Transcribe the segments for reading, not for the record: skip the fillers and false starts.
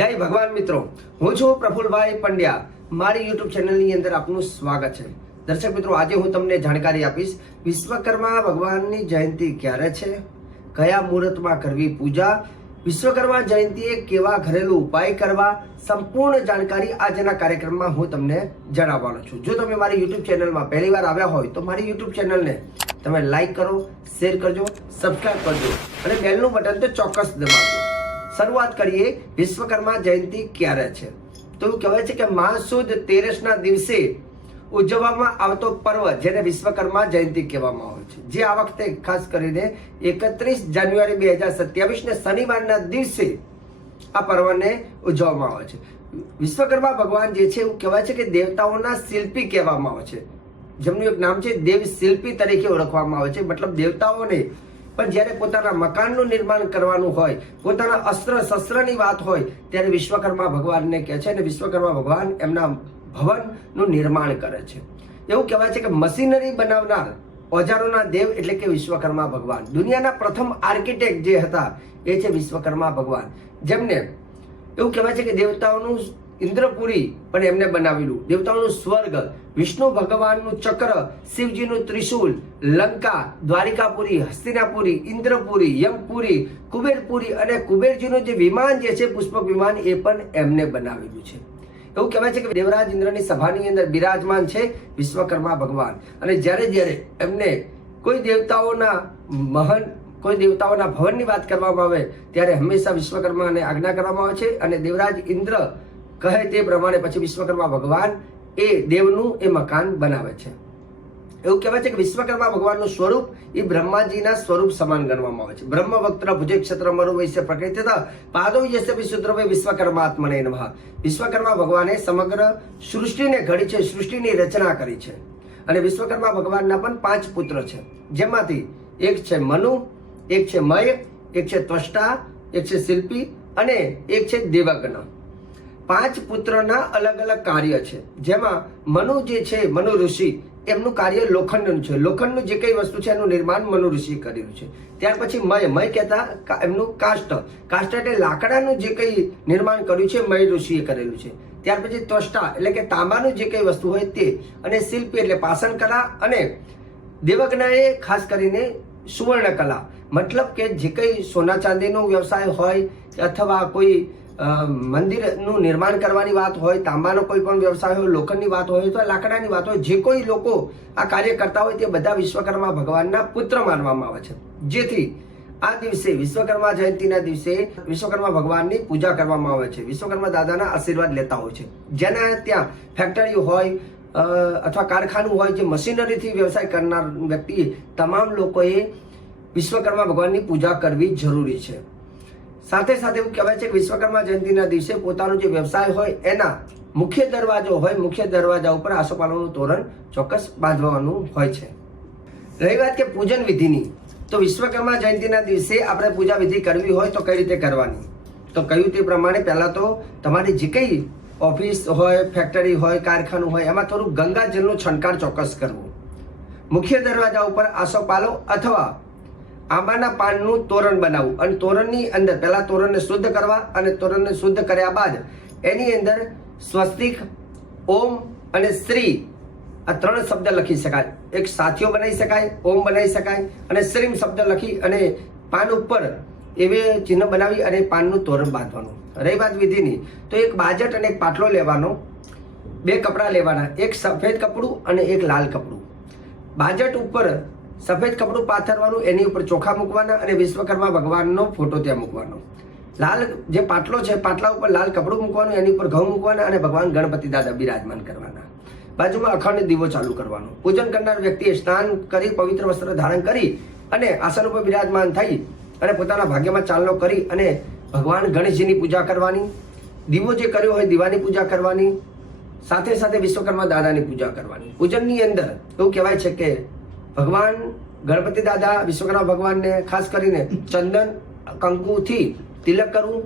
જય ભગવાન મિત્રો, હું છું પ્રફુલભાઈ પંડ્યા. મારી યુટ્યુબ ચેનલની અંદર આપનું સ્વાગત છે. દર્શક મિત્રો, આજે હું તમને જાણકારી આપીશ વિશ્વકર્મા ભગવાનની જયંતિ ક્યારે છે, કયા મુહૂર્તમાં કરવી પૂજા, વિશ્વકર્મા જયંતિએ કેવા ઘરેલું ઉપાય કરવા, સંપૂર્ણ જાણકારી આજના કાર્યક્રમમાં હું તમને જણાવવાનો છું. જો તમે મારી યુટ્યુબ ચેનલમાં પહેલી વાર આવ્યા હોય તો મારી યુટ્યુબ ચેનલને તમે લાઈક કરો, શેર કરજો, સબસ્ક્રાઇબ કરજો અને બેલનું બટન તો ચોક્કસ દબાવજો. શરૂઆત કરીએ. વિશ્વકર્મા જયંતિ ક્યારે છે? તો એવું કહેવાય છે કે માસ સુદ 13ના દિવસે ઉજવવામાં આવતો પર્વ જેને વિશ્વકર્મા જયંતિ કહેવામાં આવે છે, જે આ વખતે ખાસ કરીને 31 જાન્યુઆરી 2027 ને શનિવારના દિવસે આ પર્વને ઉજવવામાં આવે છે. વિશ્વકર્મા ભગવાન જે છે એવું કહેવાય છે કે દેવતાઓના શિલ્પી કહેવામાં આવે છે, જેમનું એક નામ છે દેવ શિલ્પી તરીકે ઓળખવામાં આવે છે. મતલબ દેવતાઓને પણ જ્યારે પોતાના મકાનનું નિર્માણ કરવાનું હોય, પોતાના અસ્ત્ર શસ્ત્રની વાત હોય, ત્યારે વિશ્વકર્મા ભગવાનને કહે છે અને વિશ્વકર્મા ભગવાન એમના ભવનનું નિર્માણ કરે છે. એવું કહેવાય છે કે મશીનરી બનાવનાર ઓજારોના દેવ એટલે કે વિશ્વકર્મા ભગવાન. દુનિયાના પ્રથમ આર્કિટેક્ટ જે હતા એ છે વિશ્વકર્મા ભગવાન, જેમને એવું કહેવાય છે કે દેવતાઓનું ઇન્દ્રપુરી પણ એમને બનાવેલું, દેવતાઓનું સ્વર્ગ, વિષ્ણુ ભગવાનનું ચક્ર, શિવજીનું ત્રિશૂલ, લંકા, દ્વારિકાપુરી, હસ્તિનાપુરી, ઇન્દ્રપુરી, યમપુરી, કુબેરપુરી અને કુબેરજીનું જે વિમાન જે છે પુષ્પક વિમાન એ પણ એમને બનાવેલું છે. એવું કહેવાય છે કે દેવરાજ ઇન્દ્રની સભાની અંદર બિરાજમાન છે વિશ્વકર્મા ભગવાન. અને જ્યારે એમને કોઈ દેવતાઓના ભવનની વાત કરવામાં આવે ત્યારે હંમેશા વિશ્વકર્માને આજ્ઞા કરવામાં આવે છે અને દેવરાજ ઇન્દ્ર કહે તે પ્રમાણે પછી વિશ્વકર્મા ભગવાન એ દેવનું એ મકાન બનાવે છે. એવું કહેવાય છે કે વિશ્વકર્મા ભગવાનનું સ્વરૂપ એ બ્રહ્માજીના સ્વરૂપ સમાન ગણવામાં આવે છે. બ્રહ્મ વક્ત્ર ભુજે ક્ષત્ર મરુ વૈશ્ય પ્રકૃતિ પાદો યસ્ય શુદ્રવે વિશ્વકર્માત્મને નમઃ. વિશ્વકર્મા ભગવાને સમગ્ર સૃષ્ટિને ઘડી છે, સૃષ્ટિની રચના કરી છે. અને વિશ્વકર્મા ભગવાનના પણ 5 પુત્ર છે, જેમાંથી એક છે મનુ, એક છે મય, એક છે ત્વષ્ટા, એક છે શિલ્પી અને એક છે દેવજ્ઞ. 5 પુત્રના અલગ અલગ કાર્ય છે, જેમાં મનુ જે છે, મનુ ઋષિ, એમનું કાર્ય લોખંડનું છે. લોખંડનું જે કઈ વસ્તુ છે એનું નિર્માણ મનુ ઋષિ કરેલું છે. ત્યાર પછી મય કહેતા એમનું કાષ્ટ એટલે લાકડાનું જે કઈ નિર્માણ કર્યું છે મય ઋષિએ કરેલું છે. ત્યાર પછી ત્વષ્ટા એટલે કે તાંબાનું જે કઈ વસ્તુ હોય તે, અને શિલ્પી એટલે પાષાણ કલા, અને દેવજ્ઞએ ખાસ કરીને સુવર્ણ કલા, મતલબ કે જે કઈ સોના ચાંદીનો વ્યવસાય હોય અથવા કોઈ મંદિરનું નિર્માણ કરવાની વાત હોય, તાંબાનો કોઈ પણ વ્યવસાય હોય, લોખંડની વાત હોય તો લાકડાની વાત હોય, જે કોઈ લોકો આ કાર્ય કરતા હોય તે બધા વિશ્વકર્મા ભગવાનના પુત્ર માનવામાં આવે છે. જેથી આ દિવસે વિશ્વકર્મા જયંતિના દિવસે વિશ્વકર્મા ભગવાનની પૂજા કરવામાં આવે છે. વિશ્વકર્મા દાદાના આશીર્વાદ લેતા હોય છે. જેના ત્યાં ફેક્ટરી હોય અથવા કારખાનું હોય, જે મશીનરીથી વ્યવસાય કરનાર વ્યક્તિ, તમામ લોકોએ વિશ્વકર્મા ભગવાનની પૂજા કરવી જરૂરી છે. સાથે સાથે એવું કહેવાય છે કે વિશ્વકર્મા જયંતિના દિવસે પોતાનો જે વ્યવસાય હોય એના મુખ્ય દરવાજો હોય, મુખ્ય દરવાજા ઉપર આસોપાલવનું તોરણ ચોક્કસ બાંધવાનું હોય છે. રહી વાત કે પૂજન વિધિની, તો વિશ્વકર્મા જયંતિના દિવસે આપણે પૂજા વિધિ કરવી હોય તો કઈ રીતે કરવાની? તો કહ્યું તે પ્રમાણે પહેલા તો તમારી જે કઈ ઓફિસ હોય, ફેક્ટરી હોય, કારખાનું હોય, એમાં થોડું ગંગાજળનું છંટકાવ ચોક્કસ કરવું. મુખ્ય દરવાજા ઉપર આસોપાલવ અથવા આંબાના પાનનું તોરણ બનાવવું અને તોરણની અંદર પહેલા તોરણને શુદ્ધ કરવા અને તોરણને શુદ્ધ કર્યા બાદ એની અંદર સ્વસ્તિક, ઓમ અને શ્રી આ 3 શબ્દ લખી શકાય. એક સાથીઓ બનાવી શકાય, ઓમ બનાવી શકાય અને શ્રીમ શબ્દ લખી અને પાન ઉપર એવે ચિહ્ન બનાવી અને પાનનું તોરણ બાંધવાનું. રહી વાત વિધિની, તો એક બાજટ અને એક પાટલો લેવાનો, 2 કપડાં લેવાના, એક સફેદ કપડું અને એક લાલ કપડું. બાજટ ઉપર સફેદ કપડું પાથરવાનું, એની ઉપર ચોખા મૂકવાના અને વિશ્વકર્મા ભગવાનનો ફોટો ત્યાં મૂકવાનો. લાલ જે પાટલો છે, પાટલા ઉપર લાલ કપડું મૂકવાનું, એની ઉપર ઘઉં મૂકવાના અને ભગવાન ગણપતિ દાદા બિરાજમાન કરવાના. બાજુમાં અખંડ દીવો ચાલુ કરવાનો. પૂજન કરનાર વ્યક્તિએ સ્નાન કરી પવિત્ર વસ્ત્ર ધારણ કરી અને આસન ઉપર બિરાજમાન થઈ અને પોતાના ભાગ્યમાં ચાલનો કરી અને ભગવાન ગણેશજીની પૂજા કરવાની. દીવો જે કર્યો હોય દીવાની પૂજા કરવાની. સાથે સાથે વિશ્વકર્મા દાદાની પૂજા કરવાની. પૂજનની અંદર એવું કહેવાય છે કે ભગવાન ગણપતિ દાદા વિશ્વકર્મા ભગવાનને ખાસ કરીને ચંદન કંકુથી તિલક કરવું,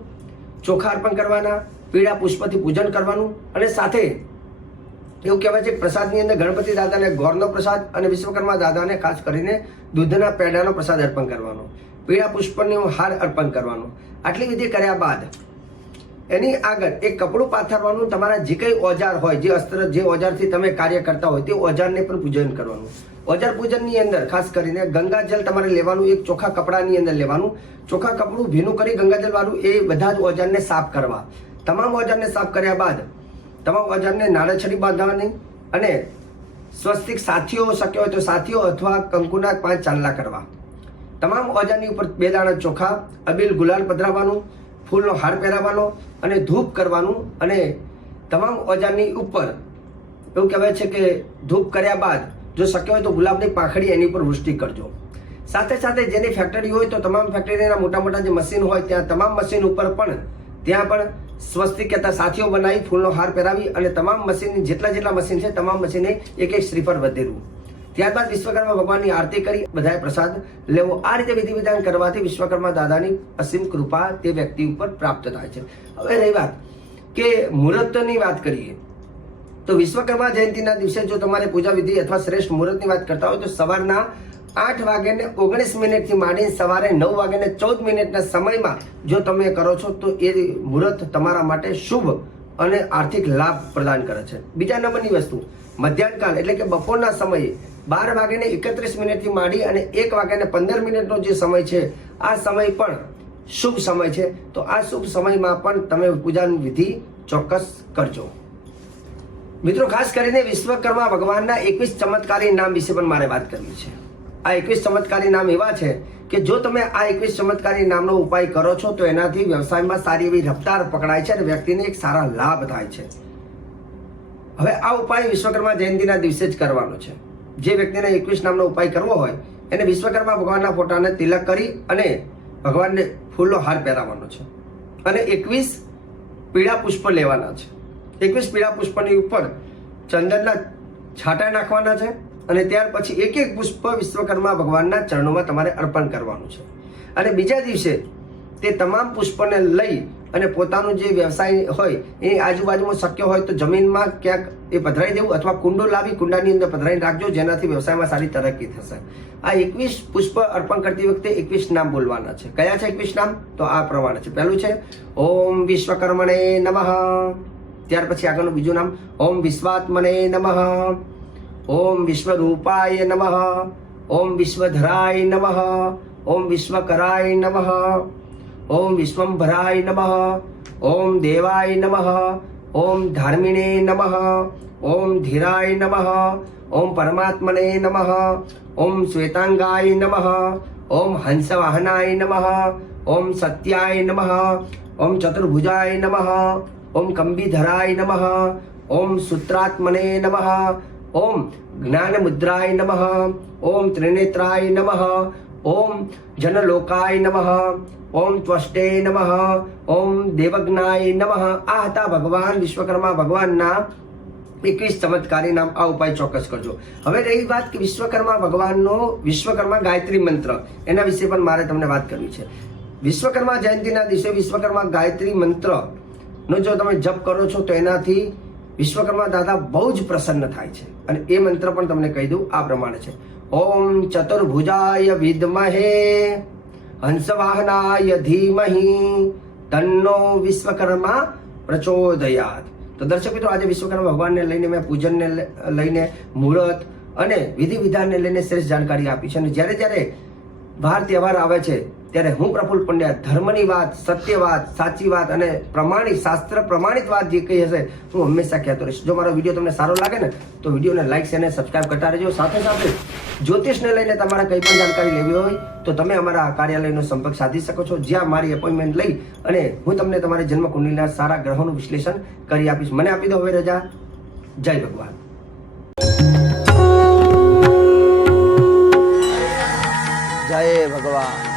ચોખા અર્પણ કરવાના, પીળા પુષ્પથી પૂજન કરવાનું અને સાથે એવું કહેવાય છે કે પ્રસાદની અંદર ગણપતિ દાદાને ગોળનો પ્રસાદ અને વિશ્વકર્મા દાદાને ખાસ કરીને દૂધના પેડાનો પ્રસાદ અર્પણ કરવાનો, પીળા પુષ્પનો હાર અર્પણ કરવાનો. આટલી વિધિ કર્યા બાદ એની આગળ એક કપડું પાથરવાનું, તમારા જે કંઈ ઓજાર હોય, જે અસ્ત્ર, જે ઓજારથી તમે કાર્ય કરતા હોય તે ઓજારને પણ પૂજન કરવાનું. ઓજાર પૂજનની અંદર ખાસ કરીને ગંગાજલ તમારે લેવાનું, એક ચોખ્ખા કપડાની અંદર લેવાનું. ચોખ્ખા કપડું ભીનું કરી ગંગાજલ વાળું એ બધા જ ઓજારને સાફ કરવા. તમામ ઓજારને સાફ કર્યા બાદ તમામ ઓજારને નાળાછડી બાંધવાની અને સ્વસ્તિક સાથીઓ શક્ય હોય તો સાથીઓ અથવા કંકુના 5 ચાંદલા કરવા. તમામ ઓજારની ઉપર 2 દાણા ચોખા, અબીલ ગુલાલ પધરાવવાનું, ફૂલનો હાર પહેરાવવાનો અને ધૂપ કરવાનું. અને તમામ ઓજારની ઉપર એવું કહેવાય છે કે ધૂપ કર્યા બાદ જો શક્ય હોય તો ગુલાબની પાંખડી એની ઉપર વૃષ્ટિ કરજો. સાથે સાથે જેની ફેક્ટરી હોય તો તમામ ફેક્ટરીના મોટા મોટા જે મશીન હોય ત્યાં તમામ મશીન ઉપર પણ ત્યાં પણ સ્વસ્તિક કહેતા સાથીઓ બનાવી, ફૂલનો હાર પહેરાવી અને તમામ મશીન જેટલા મશીન છે તમામ મશીને એક શ્રીફળ વધેરું. ત્યારબાદ વિશ્વકર્મા ભગવાનની આરતી કરી બધાએ પ્રસાદ લેવો. આ રીતે વિધિ વિધાન કરવાથી વિશ્વકર્મા દાદાની અસીમ કૃપા તે વ્યક્તિ ઉપર પ્રાપ્ત થાય છે. હવે રહી વાત કે મુહૂર્તની વાત કરીએ તો વિશ્વકર્મા જયંતિના દિવસે જો તમારે પૂજા વિધિ અથવા શ્રેષ્ઠ મુહૂર્તની વાત કરતા હોય તો સવારના 8:19 થી માંડીને સવારે 9:14 સમયમાં જો તમે કરો છો તો એ મુહૂર્ત તમારા માટે શુભ અને આર્થિક લાભ પ્રદાન કરે છે. બીજા નંબરની વસ્તુ મધ્યાહનકાળ એટલે કે બપોરના સમયે 12:31 થી માંડી અને 1:15 જે સમય છે આ સમય પણ શુભ સમય છે. તો આ શુભ સમયમાં પણ તમે પૂજાની વિધિ ચોક્કસ કરજો. મિત્રો, ખાસ કરીને વિશ્વકર્મા ભગવાનના 21 ચમત્કારી નામ વિશે પણ મારે વાત કરવી છે. આ 21 ચમત્કારી નામ એવા છે કે જો તમે આ 21 ચમત્કારી નામનો ઉપાય કરો છો તો એનાથી વ્યવસાયમાં સારી એવી રફતાર પકડાય છે અને વ્યક્તિને એક સારા લાભ થાય છે. હવે આ ઉપાય વિશ્વકર્મા જયંતિના દિવસે જ કરવાનો છે. જે વ્યક્તિને 21 નામનો ઉપાય કરવો હોય એને વિશ્વકર્મા ભગવાનના ફોટાને તિલક કરી અને ભગવાનને ફૂલનો હાર પહેરાવવાનો છે અને 21 પીળા પુષ્પ લેવાના છે. 21 પીળા પુષ્પની ઉપર ચંદનના છાંટા નાખવાના છે અને ત્યાર પછી એક પુષ્પ વિશ્વકર્મા ભગવાનના ચરણોમાં તમારે અર્પણ કરવાનું છે. અને બીજા દિવસે તે તમામ પુષ્પને લઈ અને પોતાનું જે વ્યવસાય હોય એની આજુબાજુમાં શક્ય હોય તો જમીનમાં ક્યાંક એ પધરાઈ દેવું અથવા કુંડો લાવી કુંડાની અંદર પધરાઈને રાખજો, જેનાથી વ્યવસાયમાં સારી તરક્કી થશે. આ 21 પુષ્પ અર્પણ કરતી વખતે 21 નામ બોલવાના છે. કયા છે 21 નામ? તો આ પ્રમાણે છે. પહેલું છે ઓમ વિશ્વકર્મણે નમઃ. ત્યાર પછી આગળનું બીજું નામ ઓમ વિશ્વાત્મને નમઃ, ઓમ વિશ્વરૂપાય નમઃ, ઓમ વિશ્વધરાય નમઃ, ઓમ વિશ્વકરાય નમઃ, ઓમ વિશ્વંભરાય નમઃ, ઓમ દેવાય નમઃ, ઓમ ધાર્મિણે નમઃ, ઓમ ધીરાય નમઃ, ઓમ પરમાત્મને નમઃ, ઓમ શ્વેતાંગાય નમઃ, ઓમ હંસવાહનાય નમઃ, ઓમ સત્યાય નમઃ, ઓમ ચતુર્ભુજાય નમઃ, ઓમ કંબીધરાય નમઃ, ઓમ સૂત્રાત્મને નમઃ, ઓમ જ્ઞાનમુદ્રાય નમઃ, ઓમ ત્રિનેત્રાય નમઃ, ઓમ જનલોકાય નમઃ, ઓમ ત્વષ્ટે નમઃ, ઓમ દેવજ્ઞાય નમઃ. આ હતા ભગવાન વિશ્વકર્મા ભગવાનના 21 ચમત્કારી નામ. આ ઉપાય ચોક્કસ કરજો. હવે રહી વાત કે વિશ્વકર્મા ભગવાનનો વિશ્વકર્મા ગાયત્રી મંત્ર, એના વિશે પણ મારે તમને વાત કરવી છે. વિશ્વકર્મા જયંતિના દિવસે વિશ્વકર્મા ગાયત્રી મંત્રનો જો તમે જપ કરો છો તો એનાથી વિશ્વકર્મા દાદા બહુ જ પ્રસન્ન થાય છે. અને એ મંત્ર પણ તમને કહી દઉં, આ પ્રમાણે છે. ઓમ ચતુર્ભુજાય વિદ્મહે હંસવાહનાય ધીમહિ તન્નો વિશ્વકર્મા પ્રચોદયાત. તો દર્શક મિત્રો, આજે વિશ્વકર્મા ભગવાનને લઈને મેં પૂજનને લઈને મુહૂર્ત અને વિધિ વિધાનને લઈને શ્રેષ્ઠ જાણકારી આપી છે. અને જ્યારે જ્યારે વાર તહેવાર આવે છે ત્યારે હું પ્રફુલ્લ પંડ્યા ધર્મની વાત, સત્ય વાત, સાચી વાત અને પ્રમાણિત શાસ્ત્ર પ્રમાણિત વાત જે કહી હશે હું હંમેશા કહેતો રહીશ. જો મારો વિડીયો તમને સારો લાગે ને તો વિડીયોને લાઈક અને સબસ્ક્રાઇબ કરતા રહેજો. સાથે સાથે જ્યોતિષને લઈને તમારે કંઈ પણ જાણકારી લેવી હોય તો તમે અમારા કાર્યાલયનો સંપર્ક સાધી શકો છો, જ્યાં મારી એપોઇન્ટમેન્ટ લઈ અને હું તમને તમારી જન્મકુંડલીના સારા ગ્રહોનું વિશ્લેષણ કરી આપીશ. મને આપી દો હવે રજા. જય ભગવાન. જય ભગવાન.